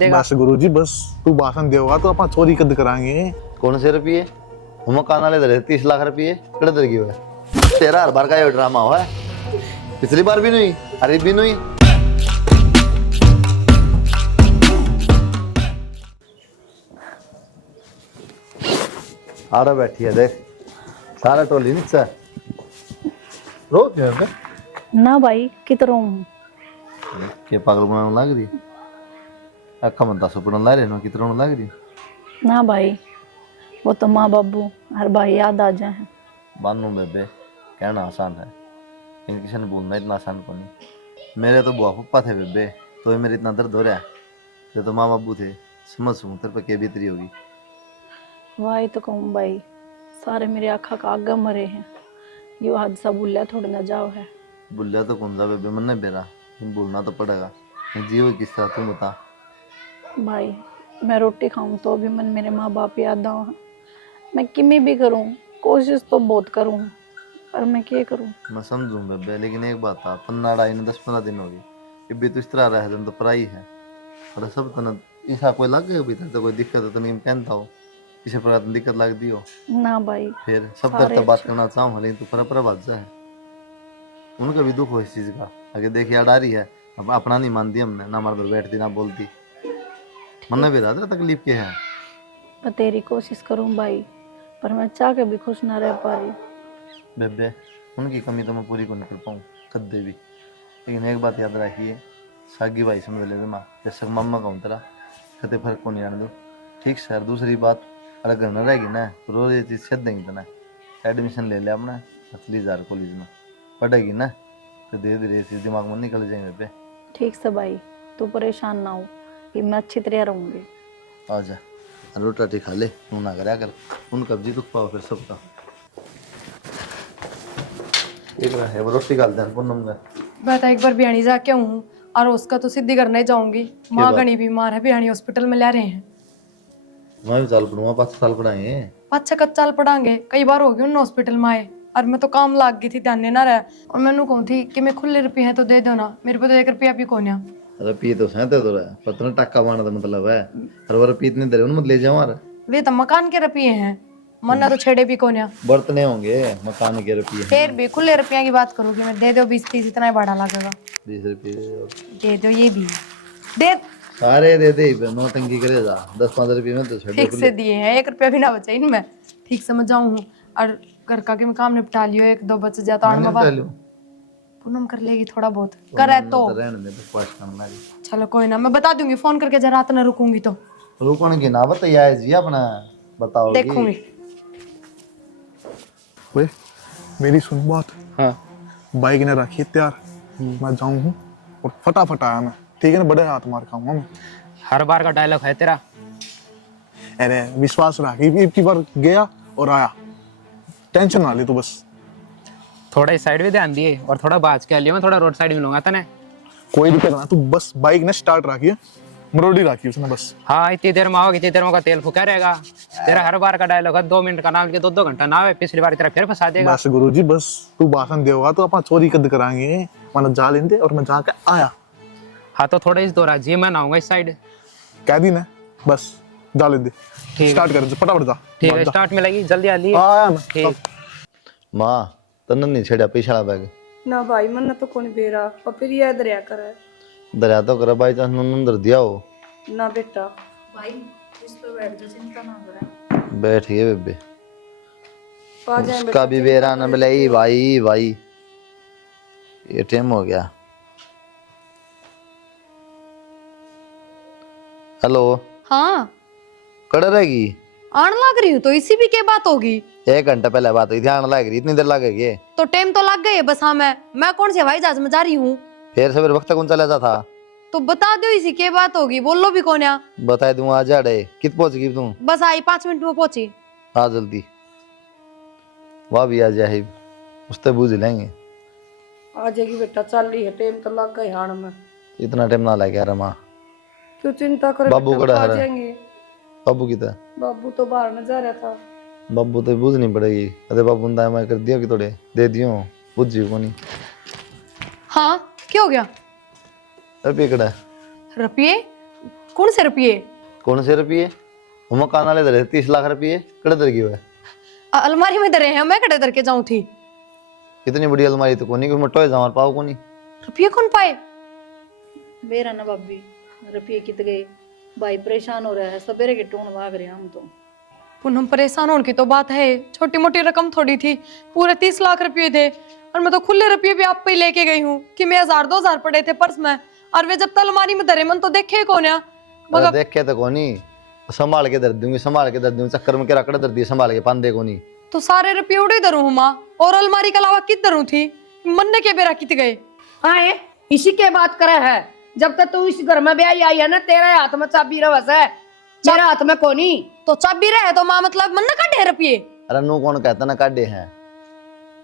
बस गुरुजी बस तू भाषण देगा तो अपन चोरी कद कराएंगे। कौन से रुपये? मकान वाले दे 30 लाख रुपये कड़े दर गए तेरा हर बार का ये ड्रामा हुआ है। पिछली बार भी नहीं, अरे भी नहीं। आड़ा बैठी है देख, सारा टोली नीचे रो क्या ना भाई कितरों हूँ। के पागल बनाने लग रही अखा मन दस पड़न ला रहे नो कितरों लग रही ना भाई वो तो माँ बाबू हर भाई याद आ जाए। बानू बेबे कहना आसान है, लेकिन किसी ने बोलना इतना आसान को नहीं। मेरे तो बुआ पप्पा थे बेबे, तो मेरे इतना दर्द हो रहा है। ये तो माँ बाबू थे, समझ सकूँ तेरे पे क्या बीतरी होगी। वाही तो कहूँ भाई, सारे मेरे आँखा का आगे मरे हैं। यो हादसा भूलिया थोड़ा ना जाओ है। बुल्लिया तो कौन सा बेबे मन नहीं बेरा, बोलना तो पड़ेगा। जीव किस तरह तुम बता। भाई मैं रोटी खाऊं तो भी मन मेरे माँ बाप याद आओ है। मैं किमी भी करूं, कोशिश तो बहुत करूं, पर मैं क्या करूं। मैं समझूं बेबे, लेकिन एक बात था, पन्नाड़ा इन 10-15 दिन होगी कि भी तो इस तरह रह तो पराई है। और सब तो ना ऐसा कोई लग गया भीतर तो कोई दिक्कत है तो नहीं पहनता हो, किसी प्रकार की दिक्कत लग दी हो ना भाई फिर सब सारे तरह बात अच्छे। करना चाहूँ, लेकिन तो पर बात है उनका भी दुख हो इस चीज का। आगे देखिए याद आ रही है, अब अपना नहीं मानती हमने, ना हमारे पर बैठती ना बोलती। मन भी रहा तकलीफ के है। मैं तेरी कोशिश करूं भाई, पर मैं चाह के भी खुश ना रह पा रही। बेबे उनकी कमी तो मैं पूरी को नहीं कर पाऊँ कद्दे भी, लेकिन एक बात याद रखिए, सागी भाई समझ ले माँ, जैसे मम्मा कहूँ तेरा कते फर्क को नहीं आने दो, ठीक सर। दूसरी बात, अगर घर में रहेगी ना तो रोज ये चीज़ छेद देंगे तना। एडमिशन ले लिया अपना असली जार कॉलेज में, पढ़ेगी ना तो धीरे धीरे ये चीज़ दिमाग में निकल जाएंगे बेबे। ठीक से भाई, तू परेशान ना हो, ये मैं अच्छी तरह रहूंगी। आ जा रोटी राटी खा ले, तू ना करा कर, उनका भी दुख पाओ फिर सबका। एक रहा है वो रोटी डाल दे पूनम का। बता एक बार बिहानी जाके हूँ और उसका तो सिद्धि करने जाऊंगी। माँ बात? घनी बीमार है, बिहानी हॉस्पिटल में ले रहे हैं। मैं भी साल पढ़ूंगा, 5 साल पढ़ाए। 5-6 कच्चाल पढ़ांगे, कई बार हो गई उन हॉस्पिटल में आए, और मैं तो काम लाग गई थी, ध्यान ना रहा। और मैंने कहूँ थी कि मैं खुले रुपये हैं तो दे दो ना, मेरे पे तो 1 रुपया भी कौन है। अरे पी तो सहते तो रहा पता ना टक्का बाना तो मतलब है, हर बार पीत नहीं दे रहे उन मत ले जाओ यार। वे तो मकान के रुपये हैं, मन्ना तो छेड़े भी कौन है। बर्तने होंगे मकान के रुपये। फिर भी खुले रुपया की बात करूँगी मैं, दे दो 20-30 इतना ही भाड़ा लगेगा। 20 रुपये दे दो, ये भी दे। सारे दे दे, नौटंकी करे जा। 10-15 रुपये में तो छड़ ठीक से दिए हैं, 1 रुपया भी ना बचा इनमें। ठीक समझ जाऊँ हूँ, और घर का भी काम निपटा लियो, 1-2 बच जाता और पूनम कर लेगी थोड़ा बहुत, करे तो रहने दे, बकवास करना है। चलो कोई ना, मैं बता दूंगी फोन करके, जरा रात न रुकूंगी तो रुकने की ना बताइए जी अपना बताओ देखूंगी। वे मेरी सुन बात। हाँ बाइक ने रखी है तैयार, मैं जाऊँ हूँ और फटाफट आया मैं, ठीक है ना। बड़े हाथ मार खाऊंगा मैं। हर बार का डायलॉग है तेरा। अरे विश्वास रख, इतनी बार गया और आया, टेंशन ना ले तू बस। थोड़ा इस साइड भी ध्यान दिए और थोड़ा बाज के लियो, मैं थोड़ा रोड साइड मिलूंगा तने। कोई दिक्कत ना, तू बस बाइक ने स्टार्ट रखी है, मरोड़ी रखी उसने बस। हाँ इतनी देर में आओगे, इतनी देर में का तेल फूका रहेगा। तेरा हर बार का डायलॉग है 2 मिनट का नाम लेके 2-2 घंटा ना है, पिछली बार तेरा फिर फंसा देगा। बस गुरुजी बस तू भाषण देगा तो अपन चोरी कद कराएंगे। मैंने जा लेंदे और मैं जाके आया। हाँ तो थोड़ा इस दौरा जी मैं आऊंगा इस साइड। कह दी ना, बस जा लेंदे, ठीक है। स्टार्ट कर दे फटाफट जा। ठीक है स्टार्ट में लगी, जल्दी आ लिए। आया मैं। ठीक। माँ तन नहीं छेड़ा पिछला बैग ना भाई मन तो कौन बेरा, और फिर ये दरिया करे दरिया तो करा बाई चांस अंदर दिया हो ना बेटा। भाई इस पे बैठ जा, चिंता ना करें। बैठ गए बेबे। आ जाए उसका भी बेरा न मिलाई भाई भाई, ये टाइम हो गया। हेलो हाँ कड़ रहेगी? आने लग रही हूँ तो इसी भी क्या बात होगी। 1 घंटा पहले बात हुई, ध्यान लग रही, इतनी देर लगेगी? तो टाइम तो लग गए बस। हाँ मैं कौन से हवाई जहाज में जा रही हूँ। फिर सवेरे वक्त कौन चला था? तो बता दो इसी क्या बात होगी, बोलो भी कौन है। बता दूंगा आ जा रहे। कित पहुंच गई तू? बस आई 5 मिनट में पहुंची। आ जल्दी, वह भी आ जाए, उससे बूझ लेंगे। आ जाएगी बेटा, चल रही है, टाइम तो लग गई हाड़ में। इतना टाइम ना लगे यार माँ। क्यों चिंता करे बाबू बेटा, कड़ा आ है? जाएंगे। बाबू की था? बाबू तो बाहर न जा रहा था। बाबू तो बूझनी पड़ेगी। अरे बाबू ने मैं कर दिया कि थोड़े दे दियो, बुझी को नहीं। हाँ क्या हो गया? रुपये कड़ा रुपये कौन से रुपये? कौन से रुपये? हम कान वाले धरे 30 लाख रुपये कड़े धर गए। अलमारी में धरे हैं, मैं कड़े धर के जाऊं थी? इतनी बड़ी अलमारी तो कोनी, कोई मोटो है हमारे पाओ कोनी। रुपये कौन पाए? बेरा ना भाभी, रुपये कित गए, भाई परेशान हो रहा है, सवेरे के टून भाग रहे हैं हम तो। पूनम परेशान होने की तो बात है, छोटी मोटी रकम थोड़ी थी, पूरे 30 लाख रुपये थे और मैं तो खुले रुपये भी आप पे ही लेके गई हूँ कि मैं 1000-2000 पड़े थे पर्स में, और वे जब तक अलमारी में धरे मन तो देखे कौन है? अरे देखे तो कोनी, संभाल के धर दूंगी, संभाल के धर दूंगी, चक्कर में क्या रकड़ धर दी, संभाल के पान दे कोनी। तो सारे रुपये उड़े धरूं हूँ माँ, और अलमारी के अलावा कित धरूं थी? मन्ने के बेरा कित गए? हाँ इसी के बात करे है, जब तक तू इस घर में ब्याह आई है ना, तेरे हाथ में चाबी रवस है, मेरे हाथ में कोनी। तो चाबी रहे तो माँ मतलब मन्ना काटे रुपये? अरे नू कौन कहता ना काटे हैं,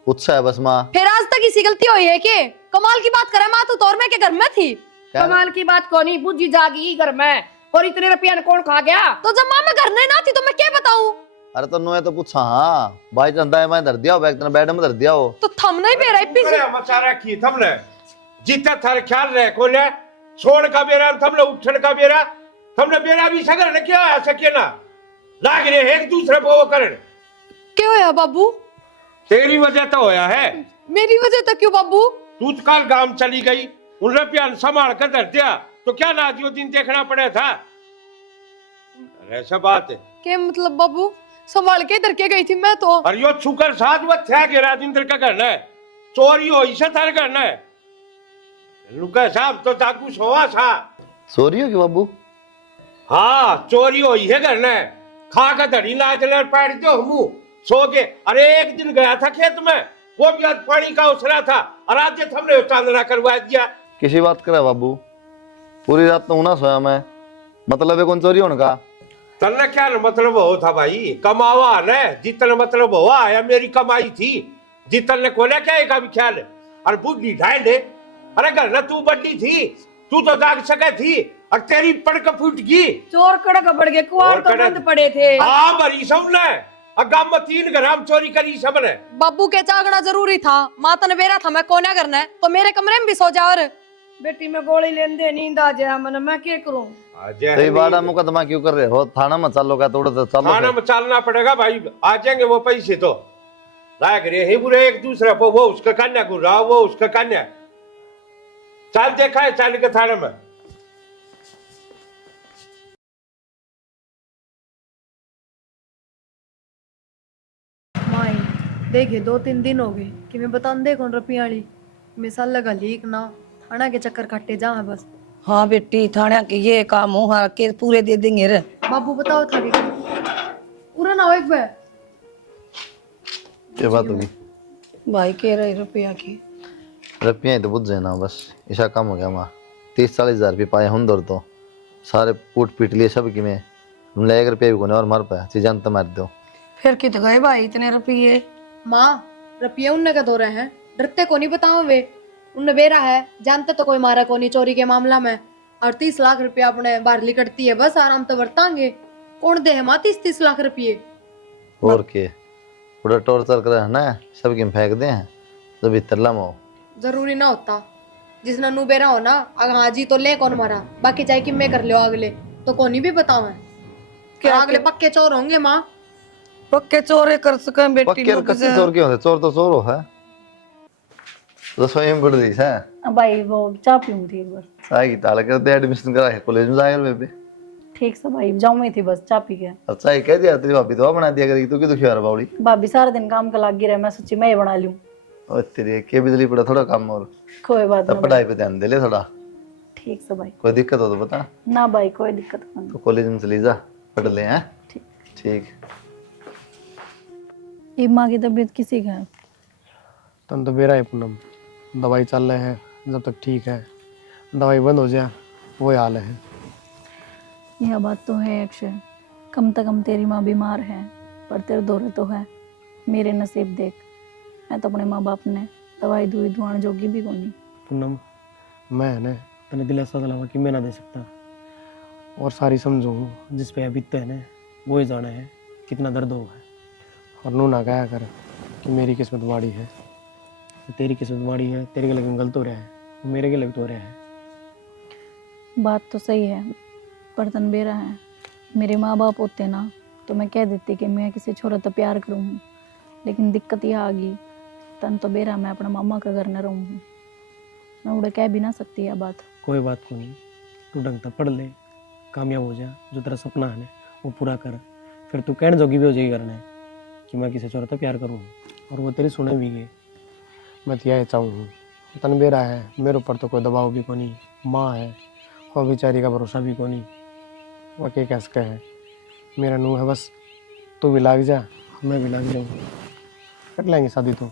उत्साह है बस माँ। फिर आज तक इसी गलती हुई है कि कमाल की बात करे माँ, तू तो और मैं के घर में थी। कमाल की बात कोनी, बुद्धि जागी घर में, और इतने रुपया कौन खा गया? तो जब माँ मैं घर नहीं ना थी तो मैं क्या बताऊं? अरे तो नुए तो पूछा, हाँ भाई चंदा मैं धर दिया हो, बैग बेड में धर दिया हो। तो थम नहीं पे रही पीछे मचा रखी थमने, जीता थारे ख्याल रहे कोने, छोड़ का बेरा थमने, उठन का बेरा थमने, बेरा भी सगर ने क्या है सके ना, लाग रहे एक दूसरे को वो करन। क्या होया बाबू? तेरी वजह तो होया है। मेरी वजह तो क्यों बाबू? तू तो कल गांव चली गई, उन रुपया संभाल कर धर दिया, तो क्या नाजियो दिन देखना पड़ा था? अरे ऐसा बात है। क्या मतलब बाबू? संभाल के इधर के गई थी मैं तो। और यो छुकर साथ वो थे के राजिंदर का करना है, चोरी हो इसे थारे करना है। लुका साहब तो जागू सोवा सा। चोरी हो कि बाबू? हाँ चोरी हो ही है करना है, खा का धड़ी लाच ले पैर दो मुंह सो के। अरे एक दिन गया था खेत में, वो भी आज पानी का उसरा था, और आज हमने चांदना करवा दिया। किसी बात करे बाबू, पूरी रात तो ना सोया मैं, मतलब है कौन चोरी होने का? तन्ने क्या मतलब हो था भाई, कमावा ने जितने मतलब हुआ या मेरी कमाई थी, जितने को ले क्या का भी ख्याल है। और बुद्धि ढांडे, अरे घर ना तू बड़ी थी, तू तो जाग सके थी, और तेरी पड़क फूट गई। चोर कड़क पड़ गए, कुआर तो बंद पड़े थे। हाँ भरी सबने, गांव में 3 ग्राम चोरी करी सबने। बाबू के जागना जरूरी था, माता ने बेरा था मैं कोना करना है, तो मेरे कमरे में भी सो जा। और बेटी में गोली लेने दे, नींद आ जाए मन, मैं क्या करूं? तो बाड़ा मुकदमा क्यों कर रहे हो? थाना में चालो का तोड़ तो चलो। थाना में चलना पड़ेगा भाई, आ जाएंगे वो पैसे तो। लाग रहे हैं बुरे एक दूसरे को, वो उसका कन्या को रहा, वो उसका कन्या। चल देखा है चल के थाने में। माई देखे 2-3 दिन हो गए कि मैं बता दे कौन रुपया वाली मिसाल लगा लीक ना थाना के चक्कर काटे जा बस। हाँ बेटी, थाने के ये काम हो हाँ के पूरे दे देंगे रे। बाबू बताओ था पूरा ना हो एक बार। ये बात होगी भाई कह रहे रुपया की रुपया ही तो बुझ जाए ना, बस ऐसा काम हो गया माँ। 30-40 हजार रुपये पाए हम दौड़ तो सारे कूट पीट लिए सब कि मैं ले 1 रुपया भी कोने और मार पाया चीजान तो मार दो। फिर कित गए भाई इतने रुपये? माँ रुपये उनने का दो रहे हैं, डरते को नहीं बताओ वे, उनने बेरा है, जानते तो कोई मारा को नहीं चोरी के मामला में, और 30 लाख रुपया अपने बाहर लिकटती है, बस आराम तो बरतांगे। कौन दे है माँ 30-30 लाख रुपये? और के पूरा टॉर्चर करे है ना, सब की फेंक दे हैं तो भीतर लम हो। जरूरी ना होता, जिसने नू बेरा हो ना, अगर हाजी तो ले कौन मारा, बाकी चाहे कि मैं कर लो अगले तो कोनी भी बताओ है क्या अगले पक्के चोर होंगे माँ। पक्के चोरे कर सके बेटी पक्के और कच्चे चोर क्यों होते? चोर तो चोर हो है। रसोई में बढ़ दी है भाई वो चाय पीऊँ थी एक बार। चाय की ताला करते एडमिशन करा है कॉलेज में जाएगा बेबे। ठीक से भाई जाऊँ मैं थी बस चाय पी के। अब चाय कह दिया तेरी भाभी तो बना दिया करेगी, तू क्यों दुखी हो रहा बावड़ी? भाभी सारा दिन काम का लग रहा है, मैं सोची मैं ये बना लूँ। और तेरी के बिजली पड़ा थोड़ा काम और कोई बात तब नहीं पढ़ाई पे ध्यान दे ले थोड़ा। ठीक से भाई। कोई दिक्कत हो तो बता, ना भाई कोई दिक्कत नहीं। तो कॉलेज में चली जा पढ़ ले हैं। ठीक। ठीक। ये माँ की तबीयत किसी का है? तन तो बेरा है पूनम, दवाई चल रहे हैं, जब तक ठीक है, दवाई बंद हो जाए वो हाल है। यह बात तो है अक्षय, कम से कम तेरी माँ बीमार है, पर तेरे दौरे तो है। मेरे नसीब देख, मैं तो अपने माँ बाप ने दवाई दुई दुआन जोगी भी कोनी। पूनम मैं है ना तने दिलासा दिलावा कि मैं ना दे सकता, और सारी समझो जिस पे अभी है ना वो ही जाना है कितना दर्द होगा। और नू ना कहा कर कि मेरी किस्मत माड़ी है, तेरी किस्मत माड़ी है, तेरे के लिए गलत हो रहा है, वो मेरे के लिए तो हो रहा है। बात तो सही है, पर तन बेरा है, मेरे माँ बाप होते ना तो मैं कह देती कि मैं किसी छोरा तो प्यार करूँ, लेकिन दिक्कत यह आ गई तन तो बेरा मैं अपना मामा का घर न रहूँ। मैं उड़े कह भी ना सकती यह बात। कोई बात को नहीं, तू ढंग से पढ़ ले, कामयाब हो जा, जो तेरा सपना है ना वो पूरा कर, फिर तू कहने जोगी भी हो जाएगी करने कि मैं किसी छोरा तो प्यार करूँ, और वो तेरी सुने भी गए। मैं तो यह चाहूँ, तन बेरा है, मेरे ऊपर तो कोई दबाव भी को नहीं, माँ है और बेचारी का भरोसा भी को नहीं, वह क्या कह सके है, मेरा नूह है बस, तू भी लाग जा, मैं भी लग जाऊँ, कर लेंगे शादी तो।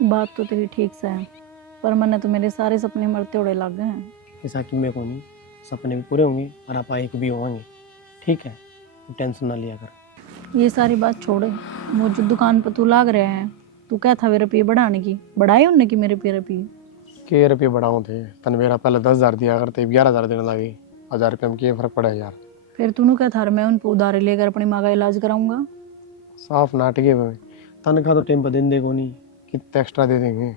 बात तो तेरी ठीक से है, पर मैंने तो मेरे सारे सपने मरते उड़े लग गए हैं। ऐसा कि मैं को नहीं, सपने भी पूरे होंगे और आप आए भी होंगे, ठीक है, टेंशन ना लिया कर। ये सारी बात छोड़, वो जो दुकान पर तू लाग रहे हैं, तू क्या था वे रुपये बढ़ाने की, बढ़ाए उनने की मेरे पे रुपये? के रुपये बढ़ाऊँ थे, तन मेरा पहले 10,000 दिया करते, 11,000 देने लगे, 1,000 रुपये में क्या फर्क पड़ा यार। फिर तूने क्या था मैं उन पर उधारे लेकर अपनी माँ का इलाज कराऊंगा? साफ नाटके में तनख्वाह तो टाइम पर दिन देगो नहीं, कितना एक्स्ट्रा दे देंगे।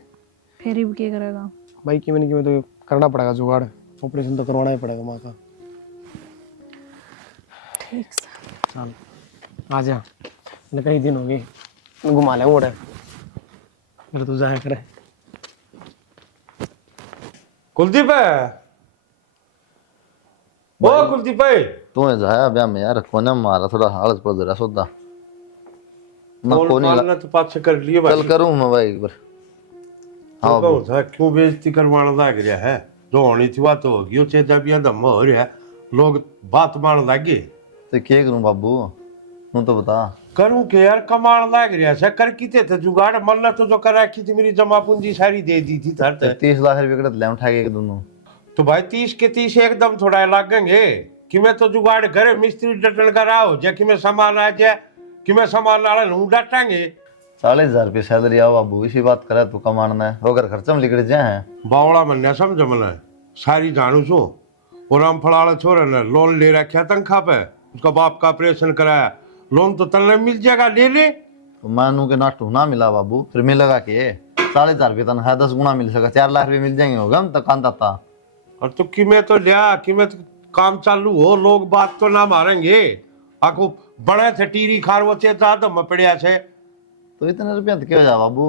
फिर भी क्या करेगा? भाई कि मैंने तो करना पड़ेगा जुगाड़, ऑपरेशन तो करवाना ही पड़ेगा माँ का। ठीक से चल आ जा, मैंने कई दिन हो गए, घुमा ले मोड़े, मेरा तो जाया करे। कुलदीप है, ओ कुलदीप भाई, तू है जाया ब्याह में यार, कोने मारा थोड़ा हालत पड़ रहा सोदा ना, फोन कोनी मारना तो पास से कर लिए भाई। चल करूँ मैं भाई एक बार। हाँ तो था क्यों बेइज्जती करवाना लग रहा है, जो होनी थी बात तो होगी, उसे जब यह दम हो रहा है, लोग बात मान लगे। तो क्या करूँ बाबू, तू तो बता। करूं के यार, कमाण लग रहा है, कर किते थे जुगाड़, मन तो जो कर रखी थी मेरी जमा पूंजी सारी दे दी थी धरते। 30 लाख रुपये कट ले उठा के दोनों। तो भाई 30 के 30 एकदम थोड़ा लागेंगे कि मैं तो जुगाड़ घरे मिस्त्री डटन कर आओ जे कि मैं सामान आ जाए कि मैं सामान वाला हूं डाटांगे। 40,000 रुपये सैलरी आओ बाबू, इसी बात करे तू कमाना है, रोकर खर्चा में लिखड़ जाए हैं। बावड़ा मन्या समझ मना सारी जानू छो, और हम फलाड़ा छोरे ने लोन ले रखा तनख्वाह पे, उसका बाप का ऑपरेशन कराया, लोन तो तन्ने मिल जाएगा, ले ले। तो मानू के नाटू ना मिला बाबू, फिर मिलेगा के 40,000 रुपये तनख्वाह 10 गुना मिल सका, 4 लाख रुपये मिल जाएंगे, होगा हम तक कांता था। और तो कि मैं तो लिया कि मैं तो काम चालू हो, लोग बात तो ना मारेंगे, आको बड़े थे टीरी खार वो चेता तो मपड़िया छे। तो इतने रुपया तो क्या हो जा बाबू,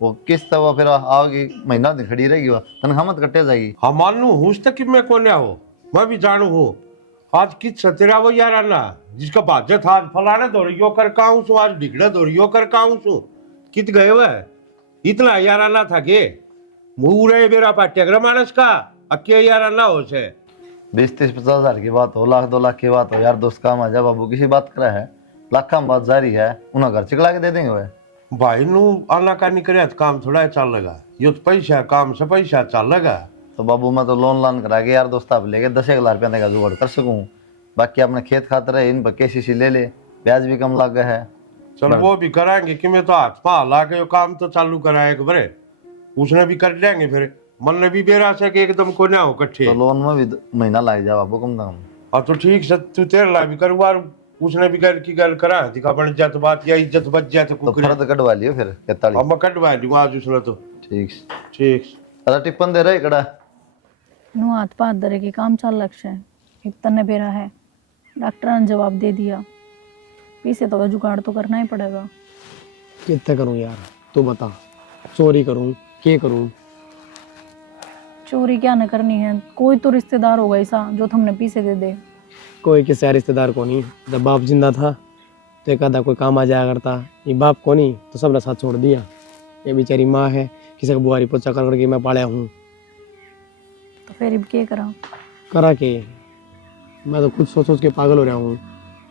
वो किस्त वो फिर आओगी महीना दिन खड़ी रहेगी, वह तनख्वाह मत कटे जाएगी। हाँ मानू हूँ तक कि मैं कोने हो, मैं भी जानू हूँ। आज किस तेरा वो यार ना जिसका बाजे था, आज फलाने दौड़ियो कर काऊं सु, आज ढिगड़े दौड़ियो कर काऊं सु, कित गए हुए इतना यार ना था के मुरे बेरा पाठ्यक्रम मानस का अके यार ना हो से 20-30-50,000 की बात हो, लाख 2 लाख की बात हो, यार दोस्त काम आ जा बाबू, किसी बात करा है, लाखा में बात जारी है, उन्हें घर चिकला के दे देंगे वह। भाई नू आना का नहीं करे तो काम थोड़ा चलेगा, यो तो पैसा काम से पैसा चलेगा। तो बाबू मैं तो लोन लान करा के यार दोस्त आप लेके 10,000 रुपया का जुगाड़ कर सकूँ, बाकी अपने खेत खातर है इन पर KCC ले ले, ब्याज भी कम लग गया है। चल वो भी कराएंगे कि मैं तो हाथ पा ला के काम तो चालू कराया एक बारे, उसने भी कर लेंगे, फिर मन ने भी बेरा से कि एकदम को ना हो कट्ठे। तो लोन में भी महीना लग जा बाबू कम से कम। हाँ तो ठीक से तू तेरे ला भी करवा, उसने भी कर की गल करा दिखा बन जाए तो बात या इज्जत बच जाए तो तो कुकरे। फर्द कटवा लियो फिर 43। अब मैं कटवा लूंगा आज उसने तो। ठीक ठीक अरे टिप्पन दे रहे कड़ा नू हाथ पाथ धरे के काम चल लक्ष्य है, एक तन्ने बेरा है, डॉक्टर ने जवाब दे दिया, पीछे तो जुगाड़ तो करना ही पड़ेगा। कितना करूँ यार, तू बता, चोरी करूँ क्या करूँ? चोरी क्या न करनी है, कोई तो रिश्तेदार होगा ऐसा जो तुमने पीछे दे दे। कोई किसी रिश्तेदार को नहीं, जब बाप जिंदा था तो एक आधा कोई काम आ जाया करता, ये बाप को नहीं तो सबने साथ छोड़ दिया। ये बेचारी माँ है, किसी का बुआरी पोछा कर करके मैं पाला हूँ, तो फिर अब क्या करा? करा के मैं तो खुद सोच सोच के पागल हो रहा हूँ।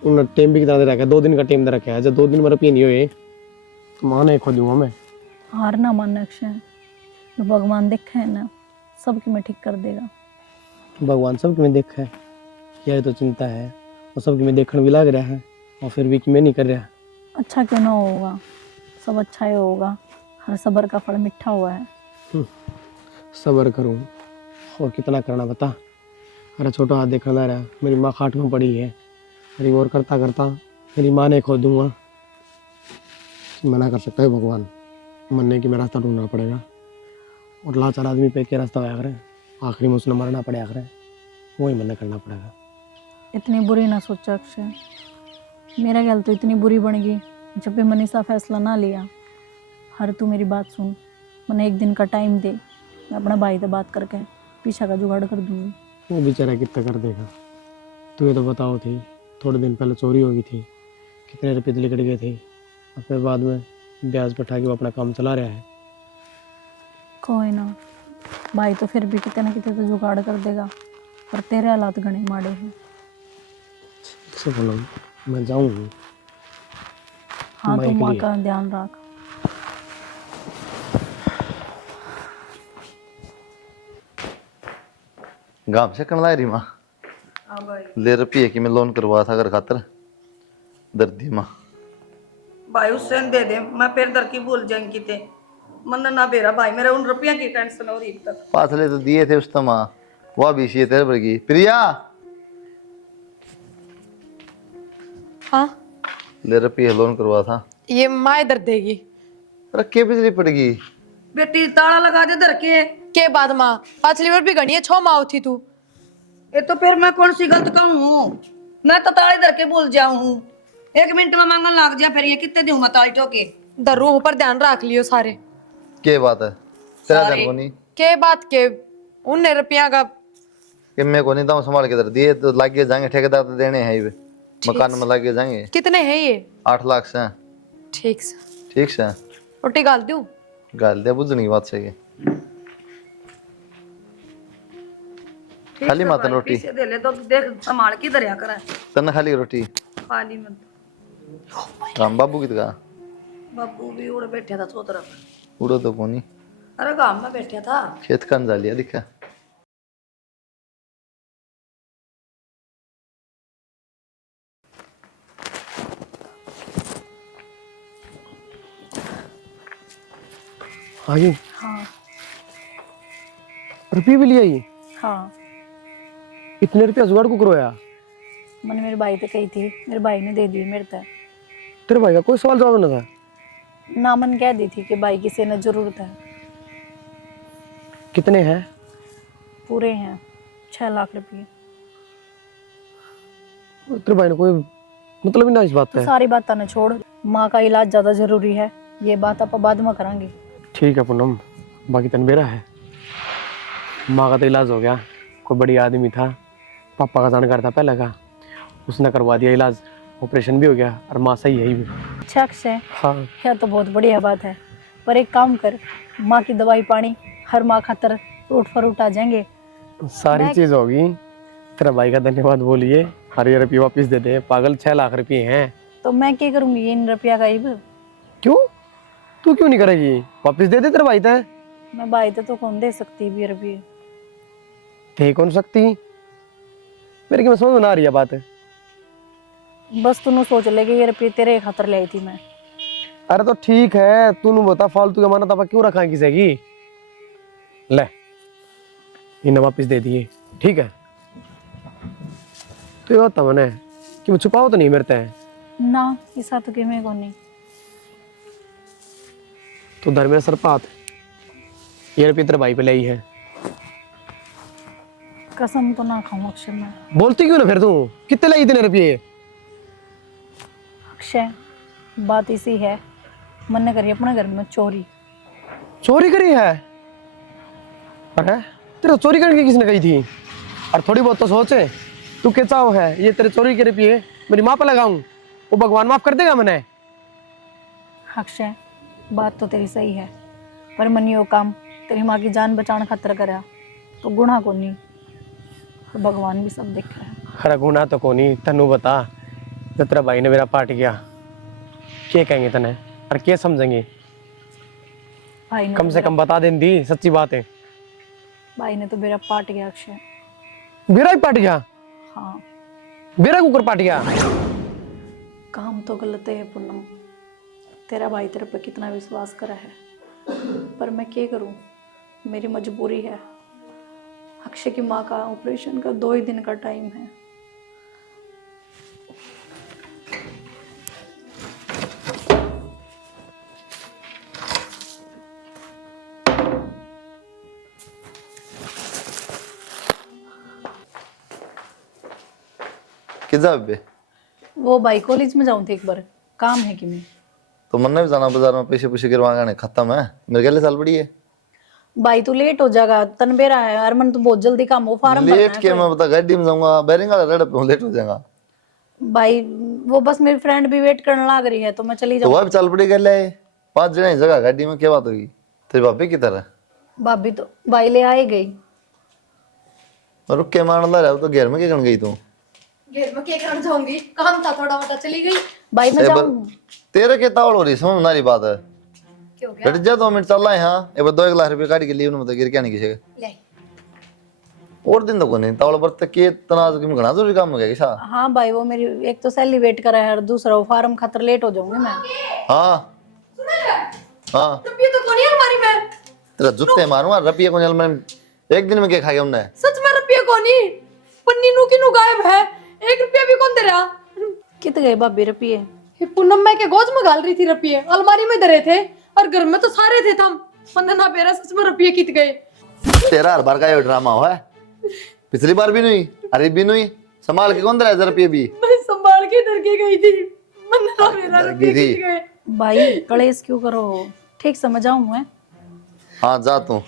उन्होंने टाइम भी कितना दे रखा है, 2 दिन का टाइम दे रखा है, जब 2 दिन मेरे पे नहीं हुए तो माने खो दूंगा मैं। हार ना मानना अक्षय, जो भगवान देखा है ना सबकी मैं ठीक कर देगा। भगवान सबकी में देखा है, यही तो चिंता है, और सबकी में देखने भी लग रहा है, और फिर भी कि मैं नहीं कर रहा। अच्छा क्यों ना होगा, सब अच्छा ही होगा, हर सब्र का फल मीठा हुआ है। सब्र करूँ और कितना करना बता, अरे छोटा हाथ देखा जा रहा, मेरी माँ खाट में पड़ी है, अरे और करता करता मेरी माँ ने खो दूंगा। मना कर सकता है भगवान, मरने की मैं रास्ता ढूंढना पड़ेगा, और लाचार आदमी पे क्या रास्ता आया करे, आखिरी में उसने मरना पड़े आखिर, वही मना करना पड़ेगा। इतनी बुरी ना सोचा अक्षय, मेरा ख्याल तो इतनी बुरी बन गई जब भी मैंने ऐसा फैसला ना लिया। हर तू मेरी बात सुन, मैंने एक दिन का टाइम दे, मैं अपना भाई से बात करके पीछा का जुगाड़ कर दूंगी। वो बेचारा कितना कर देगा। तुम्हें तो बताओ थी, थोड़े दिन पहले चोरी हो गई थी, कितने रुपये निकट गए थे, और फिर बाद में ब्याज बैठा के वो अपना काम चला रहा है। कोई ना, भाई तो फिर भी कितने ना कितने तो जुगाड़ कर देगा, पर तेरे हालात घने माड़े हैं। से बोलो, मैं जाऊँगी। हाँ माई तो के माँ लिए। का ध्यान रख। गांव से कन ला रही माँ ले रुपये कि मैं लोन करवा था घर खातर दर्दी माँ। भाई हुसैन दे दे, मैं फिर दर की भूल जाएंगी थे। मन ना बेरा भाई, मेरे उन रुपया की टेंशन हो रही तक। पासले तो दिए थे उस माँ, वह भी सी तेरे वर्गी। प्रिया हाँ, ले रुपये लोन करवा था। ये माँ इधर देगी। रखे बिजली पड़ेगी। बेटी ताला लगा दे दर के बाद माँ पाछली बार भी घनी है, 6 माँ थी तू। ये तो फिर मैं कौन सी गलत कहूँ? मैं तो ताले दर के भूल जाऊँ। 1 मिनट में मांगन लग जा, फिर ये कितने दूं मैं ताली ठोके? दर्रू पर ध्यान रख लियो सारे। के बात है तेरा ध्यान को नहीं के बात के उन रुपया का कि मैं को नहीं दाऊं संभाल के दर दिए तो लागे जाएंगे। ठेकेदार तो देने हैं ही वे। मकान में लागे जाएंगे। कितने हैं ये? 8 लाख से। ठीक से ठीक से रोटी गाल दूं? गाल दे बुझने की बात सही। खाली माता रोटी पीछे दे ले तो देख संभाल के दरिया करा तन खाली रोटी खाली में। राम बाबू की का बाबू भी उड़ बैठा था सो तरफ। उड़ो तो कोनी अरे गांव में बैठा था। खेत कान जा लिया दिखा। हाँ जी, हाँ रुपये भी लिया ये। हाँ, इतने रुपया जुगाड़ को करोया? मैंने मेरे भाई से कही थी, मेरे भाई ने दे दी मेरे तक। तेरे भाई का कोई सवाल जवाब ना था? ना मन कह दी थी कि भाई की से न जरूरत है। कितने हैं? पूरे हैं 6 लाख रुपये। तेरे भाई ने कोई मतलब ही ना इस बात तो है। सारी बात ना छोड़, माँ का इलाज ज्यादा जरूरी है, ये बात आप बाद में करांगे। ठीक है पूनम, बाकी तन मेरा है। माँ का तो इलाज हो गया, कोई बड़ी आदमी था, पापा का जानकार था पहले का, उसने करवा दिया इलाज, ऑपरेशन भी हो गया और माँ सही है ही भी। अच्छा अक्षय, हाँ यह तो बहुत बढ़िया बात है, पर एक काम कर, माँ की दवाई पानी हर माँ खातर फ्रूट फ्रूट आ जाएंगे। सारी चीज होगी। तेरा भाई का धन्यवाद बोलिए, हर ये रुपये वापिस दे दे। पागल 6 लाख रुपये हैं। तो मैं क्या करूंगी इन रुपया का? इब क्यों? तू क्यों नहीं करेगी? वापिस दे दे तेरा भाई था। मैं भाई तो कौन दे सकती 20 रुपये? थे कौन सकती? मेरे की समझ में ना आ रही है बात। बस तूने सोच ले कि ये रुपये तेरे खातर ले आई थी मैं। अरे तो ठीक है, तू बता फालतू का माना तब क्यों रखा किसी की? ले इन्हें वापिस दे दिए, ठीक है? तो ये होता मैंने कि मैं छुपाओ तो नहीं मेरता है ना, ऐसा तो कि मैं कौन नहीं। तो धर्मेंद्र सरपात ये रुपये तेरे भाई पे लाई है। कसम तो ना खाऊं अक्षय मैं। बोलती क्यों ना फिर तू? कितने लाई इतने रुपये? अक्षय बात इसी है, मन ने करी अपने घर में चोरी। चोरी करी है? अरे तेरे चोरी करने की किसने कही थी? और थोड़ी बहुत तो सोचे, तू क्या चाहो है ये तेरे चोरी के रुपये मेरी माँ पे लगाऊं, वो भगवान माफ कर देगा मैंने? अक्षय बात तो तेरी सही है, पर मैंने वो काम तेरी माँ की जान बचाने खातर करा तो गुनाह को नहीं, तो भगवान भी सब देख रहा है। अरे गुना तो कोनी, तनु बता, जब तेरा भाई ने मेरा पाट गया क्या कहेंगे तने और क्या समझेंगे? भाई ने कम तो से कम बता दें दी, सच्ची बात है। भाई ने तो मेरा पाट गया अक्षय। मेरा ही पाट गया? हाँ, मेरा कुकर पाट गया? काम तो गलत है पूनम, तेरा भाई तेरे पे कितना विश्वास करा है, पर मैं क्या करूं, मेरी मजबूरी है। अक्षय की माँ का ऑपरेशन का 2 ही दिन का टाइम है। किधर बे? वो भाई कॉलेज में जाऊँ थी एक बार, काम है कि मैं। तो मन ने भी जाना बाजार में, पैसे पूछे गिरवाने खत्म है, मेरे गले साल पड़ी है। भाई तू लेट हो जाएगा, तनबेरा है अरमन, तो बहुत जल्दी काम हो, फार्म भरना लेट है के कोई। मैं बता गाड़ी में जाऊंगा, बैरिंग वाला रेड पे लेट हो जाएगा। भाई वो बस मेरी फ्रेंड भी वेट करने लग रही है, तो मैं चली तो जाऊँ। वह भी चल पड़ी कर ले, 5 जने जगह गाड़ी में, क्या बात होगी? तेरी भाभी की तरह भाभी तो भाई ले आए गई। और रुक के मान ला रहा, तो घेर में क्या गई तू? घेर में क्या करने जाऊंगी, काम था थोड़ा मोटा, चली गई। भाई मैं ए, जाऊँ। तेरे के तावड़ हो रही, समझ ना रही बात है। क्यों गया? बैठ जा, 2 मिनट चल रहा है। हाँ एक बार 2-1 लाख रुपए काट के लिए उन्होंने गिर क्या नहीं किसी ले और दिन तो को नहीं तावड़ पर के तनाज की घना जरूरी काम हो गया किसा। हाँ भाई वो मेरी एक तो सैली वेट करा है, और दूसरा वो फार्म खातर लेट हो जाऊंगी मैं। हाँ हाँ रुपये तो कौन है अलमारी में? तेरा जूते मारूंगा। रुपये को जल में एक दिन में क्या खा गया हमने? सच में रुपये कौन ही? पन्नी नु की नु गायब है, 1 रुपया भी कौन दे रहा? कित गए भाभी रुपये? ये पूनम मैं के गोज में गाल रही थी रुपये, अलमारी में धरे थे और घर में तो सारे थे थम। मन ना बेरा सच में रुपये कित गए। तेरा हर बार का ये ड्रामा हुआ है, पिछली बार भी नहीं, अरे भी नहीं, संभाल के कौन दे रहा है रुपये भी? मैं संभाल के डर के गई थी, मन ना मेरा रुपये गिरी। कित गए। भाई कलेश क्यों करो, ठीक समझाऊं मैं। हाँ जा तू।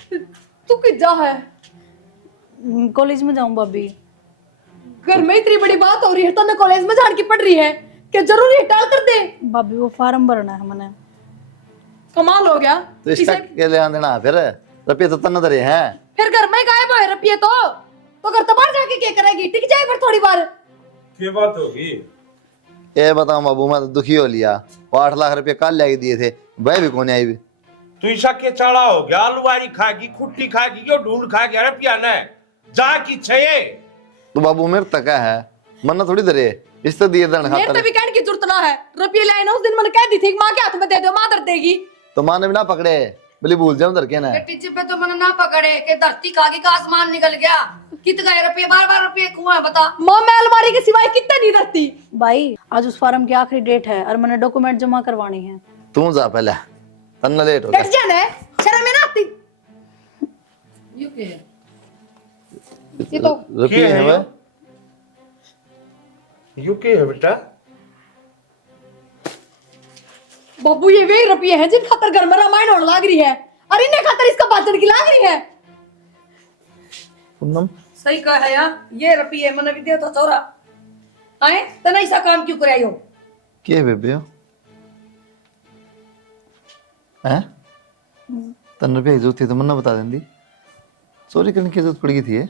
तू किजा है? कॉलेज में जाऊं भाभी। घर में इतनी बड़ी बात हो रही है तो ना कॉलेज में जान की पड़ रही है, क्या जरूरी है टाल कर दे? भाभी वो फार्म भरना है मैंने। कमाल हो गया। तो इसका के ले आना फिर, रुपये तो तन दरे हैं। फिर घर में गायब है रुपये तो घर तो बाहर जाके क्या करेगी? टिक जाए फिर थोड़ी बार। क्या बात होगी? ये बताओ बाबू, मैं तो दुखी हो लिया। वो 8 लाख रुपए काल लेके दिए थे, वह भी कौन आई भी? तू ऐसा के चढ़ा हो गया, आलूवारी खाएगी, खुट्टी खाएगी, यो ढूंढ खाएगी, अरे पियाना है जा की छे। तो बाबू मेरे तक है, मन ना थोड़ी दरे इस तो दिए दन मेरे खाता। तो भी कहने की जरूरत ना है, रुपये ले आए ना उस दिन मैंने कह दी थी माँ के हाथ में दे दो, माँ दर्द देगी। तो माँ ने भी ना पकड़े, बोली भूल जाऊं दर के ना। टीचर पे तो मैंने ना पकड़े के धरती खा के का आसमान निकल गया। कित गए रुपये? बार रुपये कुआं बता। माँ मैं अलमारी के सिवाय कितना नहीं धरती। भाई आज उस फार्म की आखिरी डेट है और मैंने डॉक्यूमेंट जमा करवानी है। तू जा पहले, तन्ना लेट हो डट गया। जाना है, शर्म है ना आती? ये तो रुपये है वह? यूके है बेटा। बाबू ये वे रुपये हैं जिन खातर घर में रामायण होने लग रही है, और इन्हें खातर इसका बातन की लाग रही है। पूनम सही कहा है यार, ये रुपये मैंने भी दिया था छोरा। आए तना ऐसा काम क्यों करायो? के बेबे हो हैं? तन रुपये की जरूरत थी तो मन्ना बता देंदी, चोरी करने की जरूरत पड़ गई थी।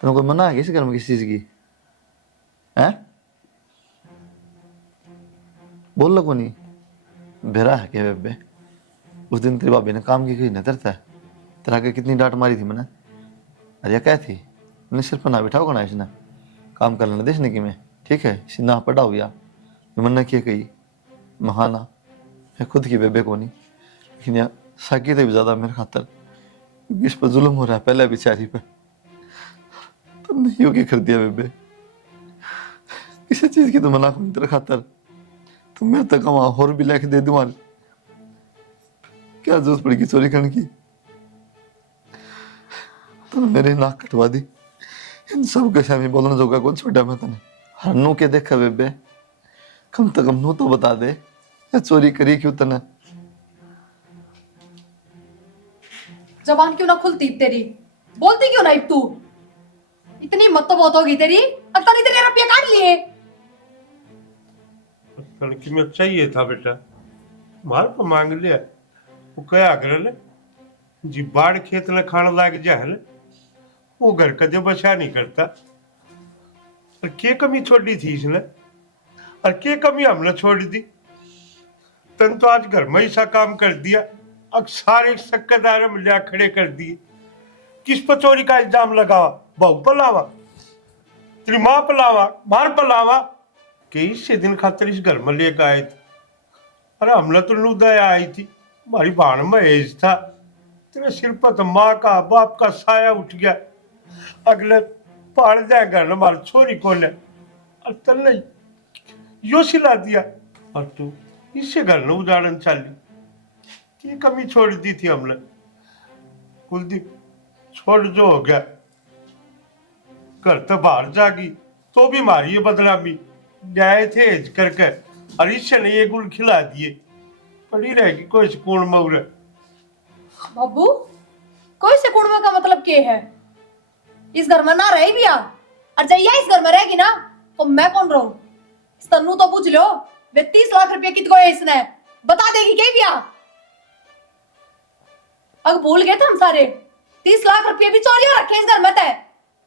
तेरे कोई मना है किसी घर में किसी चीज की? हैं बोल लो को नहीं बेरा है क्या बेबे? उस दिन तेरी भाभी ने काम की न तरता है, तेरा के कितनी डांट मारी थी मैंने। अरे क्या थी मैंने, सिर्फ ना बिठाओ ना इसने काम कर लेना देशने की मैं, ठीक है इसी ना पड़ा हो गया मैंने क्या कही महाना मैं खुद की बेबे को नहीं, लेकिन यार साकी थे भी ज्यादा मेरे खातर, इस पर जुल्म हो रहा है पहले बेचारी पे। तुमने यूं क्या कर दिया बेबे? किसी चीज की तो मना करूं तेरे खातर, तुम मेरे तक कमा और भी लेके दे दूं, क्या जरूरत पड़ेगी चोरी करने की? तुमने मेरी नाक कटवा दी, इन सब के सामने बोलने जोगा कौन छोड़ा मैं तने? हरनू के देखा बेबे, कम से कम नू तो बता दे या चोरी करी क्यों तने? जबान क्यों ना खुलती तेरी, बोलती क्यों ना तू? इतनी मत तो बहुत होगी तेरी, अब तो तेरे रुपये काट लिए। लड़की में चाहिए था बेटा, मार को मांग लिया। वो क्या करे जी, बाढ़ खेत में खाने लाग जाए वो घर का जो बचा नहीं करता। और क्या कमी छोड़ी थी इसने, और क्या कमी हमने छोड़ दी? तन तो आज घर में ही सा काम कर दिया, अब सारे सक्केदार मिला खड़े कर दिए। किस पर चोरी का इल्जाम लगावा? बहू पर लावा, तेरी माँ पर लावा, मार पर लावा कि इससे दिन खातर इस घर में लेकर आए थे। अरे हमने तो लुदया आई थी, हमारी भाण में एज था, तेरे सिर पर तो माँ का बाप का साया उठ गया। अगले पाड़ जाए घर में हमारी छोरी को ले, और तन्ने यो सिला दिया, और तू इससे घर में उदाहरण चाली। की कमी छोड़ दी थी हमने? कुलदीप छोड़ जो हो गया, घर तो बाहर जागी, तो भी मारी है बदनामी। गए थे हेज करके और इससे ने ये गुल खिला दिए, पड़ी रहेगी कोई सुकून मऊर। बाबू कोई से कुड़वा का मतलब क्या है? इस घर में ना रही भी आ, और जैया इस घर में रहेगी ना तो मैं कौन रहूं? इस तन्नू तो पूछ लो, वे 30 लाख रुपए कितको है इसने, बता देगी क्या बिया? अब भूल गए थे हम सारे, 30 लाख रुपए भी चोरी हो रखे इस घर में थे।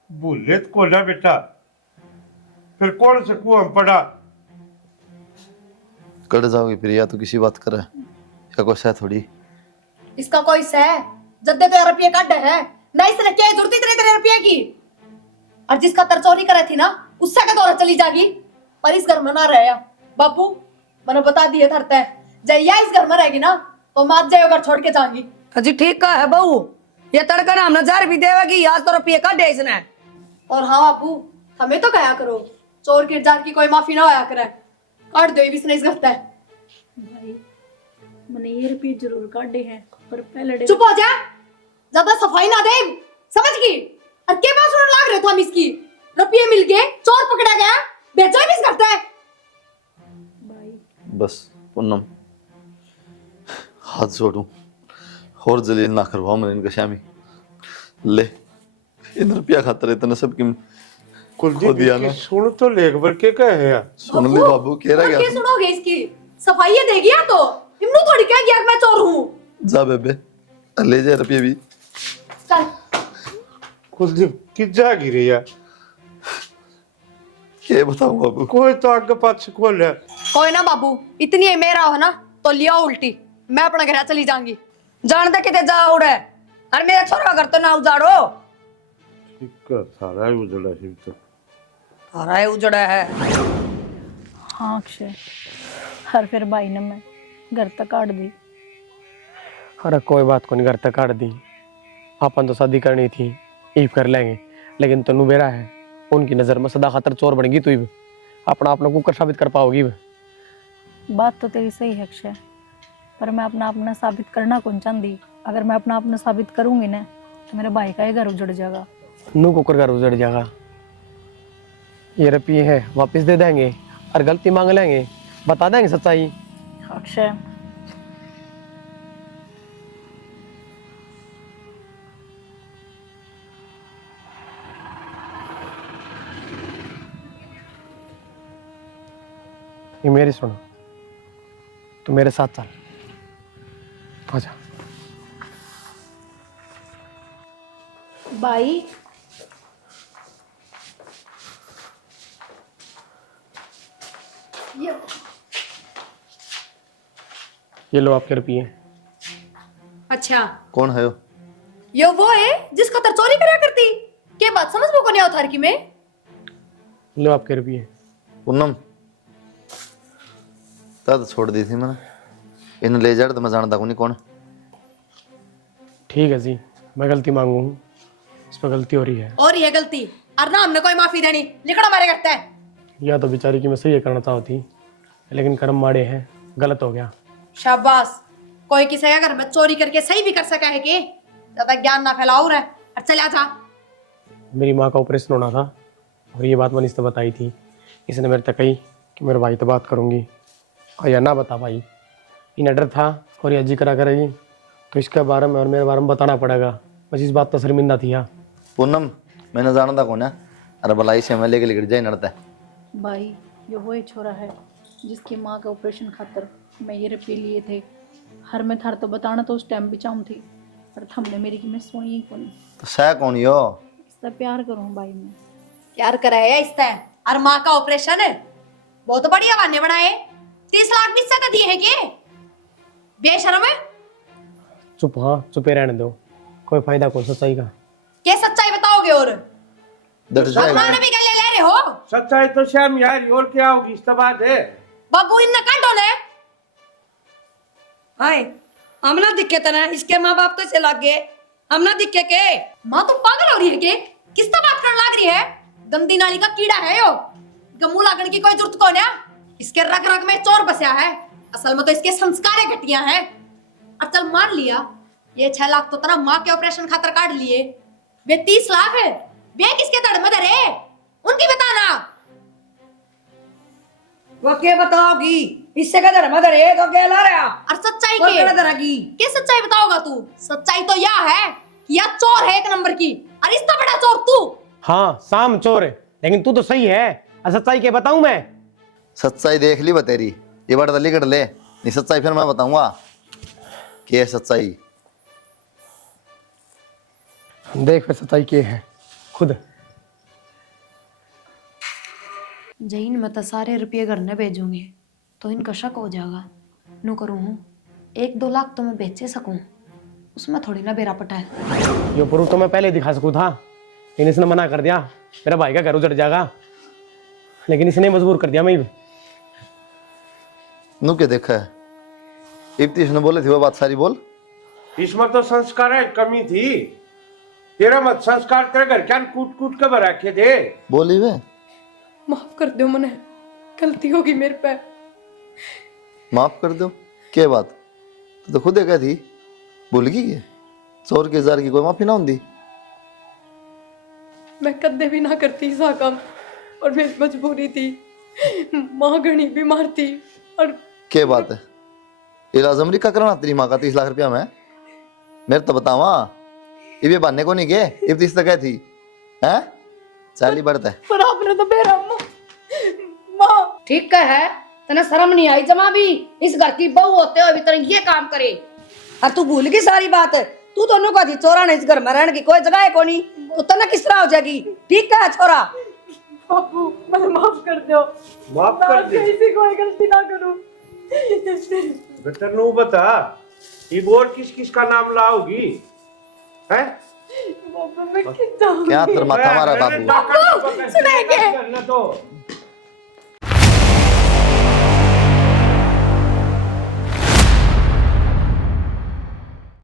भूले तो ना बेटा, फिर कौन से कुआं में पड़ा? कट जाओगी फिर, या तो किसी बात करे या कोई सह थोड़ी। इसका कोई सह जद्दे तो रुपये काट है ना, इसने क्या जरूरत इतने रुपये की? और जिसका तर चोरी करे थी ना उससे का दौरा चली जागी, पर इस घर में ना रहे बापू। मैंने बता दिए थरते, जैया इस घर में रहेगी ना तो मात जाए घर छोड़ के जाऊंगी। अजी ठीक का है बहू, ये तड़का नाम नजार भी देवेगी, आज तो रुपये काटे इसने। और हाँ बापू, हमें तो कहा करो चोर किरदार की कोई माफी ना होया करे, काट दो इसने इस घर से। भाई मैंने ये रुपये जरूर काटे हैं, पर पहले चुप हो जा, ज्यादा सफाई ना दे, समझ गई? और के पास उन्हें लाग रहे थे हम इसकी, रुपये मिल गए, चोर पकड़ा गया, बेचा भी इस घर से। बस पूनम, हाथ जोड़ू और जलील ना करवाओ मैंने इनका शामी। ले इन रुपया खातर इतना सब की खो दिया ना। सुन तो लेख भर के कहे यार। सुन ले बाबू, कह रहा क्या क्या सुनोगे इसकी? सफाई ये देगी या तो इमनू थोड़ी कह गया मैं चोर हूँ। जा बेबे, ले जा रुपये भी। चल कुलदीप किस जा गिरे यार, क्या बताऊं बाबू? कोई तो आगे पाछ खोल है। कोई ना बाबू, इतनी है मेरा हो ना तो लिया उल्टी, मैं अपना घर चली जाऊंगी। जानते कितने जा उड़े, और मेरा छोरा घर तो ना उजाड़ो। सारा ही उजड़ा शिव तो। सारा उजड़ा है। हाँ अक्षय, हर फिर भाई ने मैं घर तक काट दी। अरे कोई बात को नहीं, घर तक काट दी। अपन तो शादी करनी थी, ईव कर लेंगे, लेकिन तनु बेरा है, उनकी नज़र में सदा खातर चोर बनेगी। तू ही अपना अपना कुकर साबित कर पाओगी। बात तो तेरी सही है अक्षय, पर मैं अपना अपना साबित करना कौन चाहती। अगर मैं अपना अपना साबित करूंगी ना तो मेरे भाई का ही घर उजड़ जाएगा। नू कुकर घर उजड़ जाएगा। ये रुपये है वापस दे देंगे और गलती मांग लेंगे, बता देंगे सच्चाई। अक्षय ये मेरी सुनो, तू मेरे साथ चल, आजा। भाई ये लो आपके रुपये। अच्छा, कौन है वो? ये वो है जिस खतर चोरी करा करती, के बात समझ में को नहीं आता की में। लो आपके रुपये। पूनम तद छोड़ दी थी मैंने, इन ले जा तो मैं जानता नहीं कौन। ठीक है जी, मैं गलती मांगू हूँ, इस पर गलती हो रही है। और ये गलती और ना हमने कोई माफी देनी, लिखड़ा मारे करते हैं। या तो बेचारी की मैं सही करना चाहती, लेकिन कर्म माड़े हैं, गलत हो गया। शाबाश, कोई किसी का घर में चोरी करके सही भी कर सका है कि? ज्यादा ज्ञान ना फैलाओ रे, और चला जा। मेरी माँ का ऑपरेशन होना था और ये बात मैंने इससे बताई थी। इसने मेरे तक कही कि मेरे भाई तो बात करूँगी, और या ना बता पाई। इन डर था और ये जिक्र करेगी तो इसके बारे में और मेरे बारे में बताना पड़ेगा। बस इस बात तो शर्मिंदा थी। यार पूनम मैंने जानता कौन है? अरे भलाई से मैं लेके लिख जाए नड़ता है। भाई ये वो एक छोरा है जिसकी माँ का ऑपरेशन खातर मैं ये रुपये लिए थे। हर में थार तो बताना तो उस टाइम भी चाहूँ थी, पर थमने मेरी की मैं सुनी ही कौन। तो सह कौन यो? इससे प्यार करूँ भाई मैं। प्यार करा है इससे, और माँ का ऑपरेशन है बहुत बढ़िया बहाने बनाए। 30 लाख भी इससे दिए है के? बेशर्म है। चुप, हाँ चुपे रहने दो, कोई फायदा कौन सच्चाई का। क्या सच्चाई बताओगे? और डर जाएगा। अपना भी गले ले रहे हो। सच्चाई तो श्याम यार, और क्या होगी इस बात है। बाबू इन काटो ने। हाय हम ना दिखे तना, इसके माँ बाप तो इसे लग गए, हम ना दिखे के। माँ तो पागल हो रही है के? किस तरह बात करने लग रही है? गंदी नाली का कीड़ा है यो, गमू लागण की कोई जरूरत कौन है? इसके रग रग में चोर बसया है, असल में तो इसके संस्कार घटिया है। अब चल मान लिया ये 6 लाख तो तना माँ के ऑपरेशन खातर काट लिए, वे 30 लाख है वे किसके तड़ में धरे? उनकी बताना। वो क्या बताओगी? इससे का धर्म धरे तो क्या ला रहा? और सच्चाई वो के क्या धरा की? क्या सच्चाई बताओगा तू? सच्चाई तो यह है कि यह चोर है एक नंबर की, और इतना बड़ा चोर तू। हाँ शाम चोर है, लेकिन तू तो सही है। सच्चाई के बताऊं मैं? सच्चाई देख ली बतेरी, ये बात दली कर ले, नहीं सच्चाई फिर मैं बताऊंगा क्या है सच्चाई। देख फिर सच्चाई क्या है खुद। जहीन मैं तो सारे रुपये घर न भेजूंगी तो इनका शक हो जाएगा। नो करूँ हूँ 1-2 लाख तो मैं बेचे सकूं, उसमें थोड़ी ना बेरा पटा है। यो प्रूफ तो मैं पहले दिखा सकूं था, लेकिन इसने मना कर दिया। मेरा भाई का घर उजड़ जाएगा, लेकिन इसने मजबूर कर दिया मैं। नू क्या देखा है? इब्तीश ने बोले थे वो बात सारी बोल। इसमें तो संस्कार है कमी थी। तेरा मत संस्कार तेरे घर क्या कूट कूट के भरा के दे। बोली वे माफ कर दो मने, गलती होगी मेरे पे। माफ कर दो क्या बात? तो खुद कह थी भूल गई है, चोर के जार की कोई माफी ना होती। मैं कदे भी ना करती सा काम, और मेरी मजबूरी थी। माँ घनी बीमार थी और क्या बात है? इलाज अमरीका कराना तेरी माँ का 30 लाख रुपया में? मेरे तो बतावा ये बहाने को नहीं गए, इब्तीश तो कह थी हैं? चाली बढ़ता है। पर आपने तो मेरा माँ ठीक है, तने शर्म नहीं आई जमा भी? इस घर की बहू होते हुए भी तने ये काम करे। और तू भूल गई सारी बात? तू तो नु कहा चोरा नहीं, इस घर में रहने की कोई जगह है कोनी, तो तना किस तरह हो जाएगी? ठीक है छोरा, बाबू मुझे माफ कर दो। माफ कर दे। ऐसी कोई गलती ना करूं। बेटर नू बता, ये बोल किस किस का नाम लाओगी है? बाबू मैं कितना क्या तेरा माथा मारा बाबू? सुनेंगे।